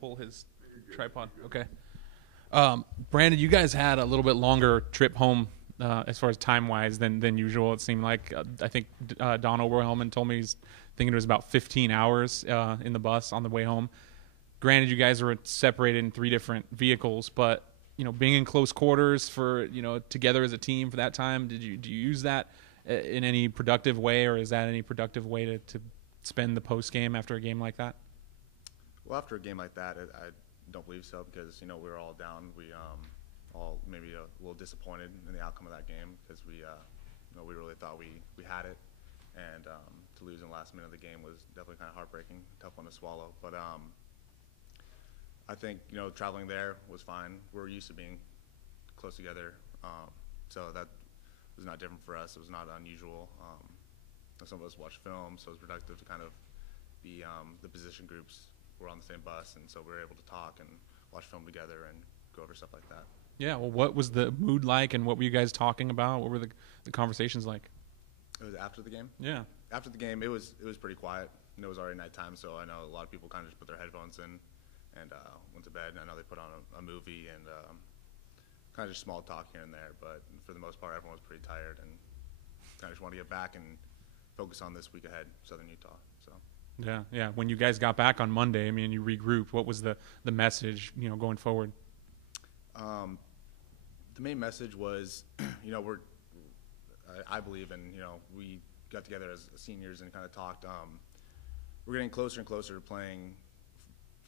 pull his tripod. Okay. Brandon, you guys had a little bit longer trip home as far as time-wise than usual. It seemed like I think Don Oberhelman told me he's thinking it was about 15 hours in the bus on the way home. Granted, you guys were separated in 3 different vehicles, but being in close quarters for together as a team for that time, do you use that in any productive way, or is that any productive way to spend the post game after a game like that? Well, after a game like that, I don't believe so, because we were all down. We all maybe a little disappointed in the outcome of that game, because we we really thought we had it, and to lose in the last minute of the game was definitely kind of heartbreaking, tough one to swallow. But I think traveling there was fine. We're used to being close together, so that was not different for us. It was not unusual. Some of us watched film, so it was productive to kind of be the position groups were on the same bus, and so we were able to talk and watch film together and go over stuff like that. Yeah, well, what was the mood like, and what were you guys talking about? What were the conversations like? It was after the game? Yeah. After the game, it was pretty quiet, and it was already nighttime, so I know a lot of people kind of just put their headphones in and went to bed. And I know they put on a movie and kind of just small talk here and there, but for the most part, everyone was pretty tired and kind of just wanted to get back and focus on this week ahead, Southern Utah. So. Yeah. When you guys got back on Monday, I mean, you regrouped. What was the message, going forward? The main message was, I believe, and we got together as seniors and kind of talked. We're getting closer and closer to playing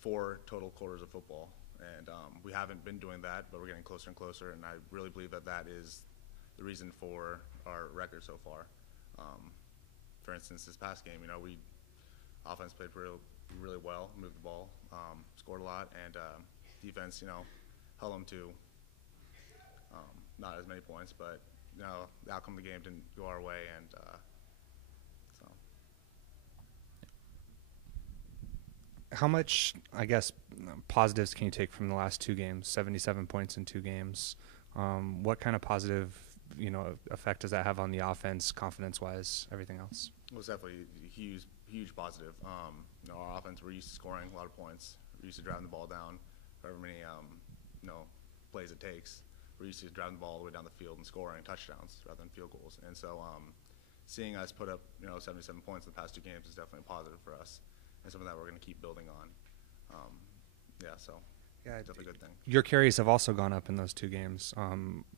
4 total quarters of football, and we haven't been doing that, but we're getting closer and closer. And I really believe that is the reason for our record so far. For instance, this past game, we offense played really well, moved the ball, scored a lot, and defense, held them to not as many points, but the outcome of the game didn't go our way, and so. How much, I guess, positives can you take from the last 2 games? 77 points in 2 games. What kind of positive, effect does that have on the offense, confidence-wise, everything else? It was definitely a huge positive. Our offense, we're used to scoring a lot of points. We're used to driving the ball down, however many plays it takes. We're used to driving the ball all the way down the field and scoring touchdowns rather than field goals. And so seeing us put up 77 points in the past 2 games is definitely a positive for us, and something that we're going to keep building on. Yeah, definitely a good thing. Your carries have also gone up in those 2 games.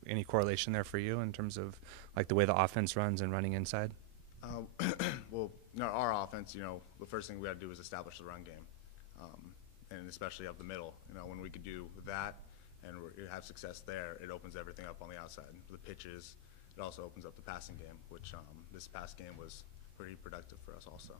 Any correlation there for you in terms of like the way the offense runs and running inside? Well, our offense, the first thing we got to do is establish the run game, and especially up the middle. When we could do that and have success there, it opens everything up on the outside. The pitches, it also opens up the passing game, which this past game was pretty productive for us also.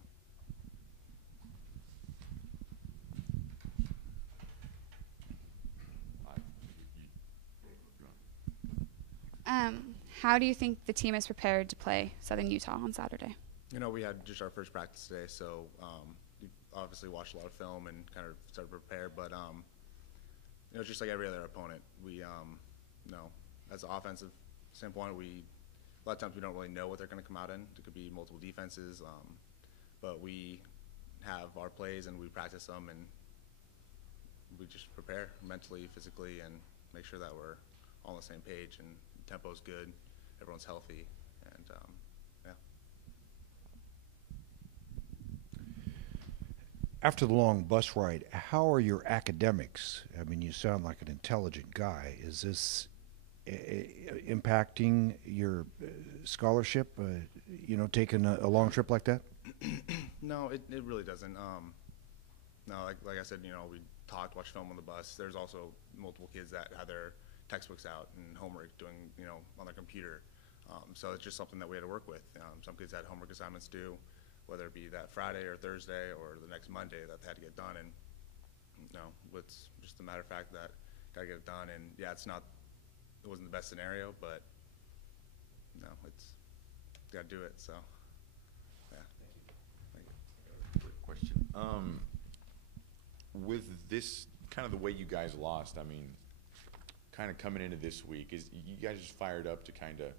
How do you think the team is prepared to play Southern Utah on Saturday? We had just our first practice today, so we obviously watched a lot of film and kind of started to prepare. But just like every other opponent, we as an offensive standpoint, a lot of times we don't really know what they're going to come out in. It could be multiple defenses, but we have our plays and we practice them, and we just prepare mentally, physically, and make sure that we're all on the same page and the tempo's good, everyone's healthy, and yeah. After the long bus ride, how are your academics? I mean, you sound like an intelligent guy. Is this impacting your scholarship, taking a long trip like that? No, it really doesn't. No, like I said, we talked, watched film on the bus. There's also multiple kids that had their textbooks out and homework doing, on their computer. So it's just something that we had to work with. Some kids had homework assignments due, whether it be that Friday or Thursday or the next Monday that they had to get done. And, it's just a matter of fact that got to get it done. And, yeah, it wasn't the best scenario, but, it's got to do it. So, yeah. Thank you. Quick question. With this, kind of the way you guys lost, I mean, kind of coming into this week, is you guys just fired up to kind of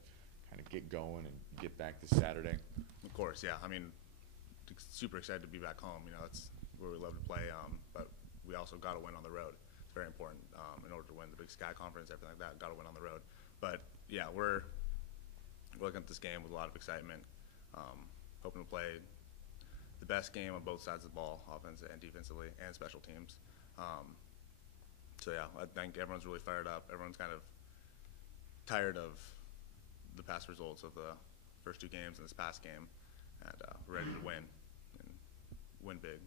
get going and get back this Saturday? Of course, yeah. I mean, super excited to be back home. That's where we love to play. But we also also got to win on the road. It's very important in order to win the Big Sky Conference, everything like that. Got to win on the road. But yeah, we're looking at this game with a lot of excitement, hoping to play the best game on both sides of the ball, offensively and defensively, and special teams. So yeah, I think everyone's really fired up. Everyone's kind of tired of the past results of the first two games and this past game, and ready to win and win big.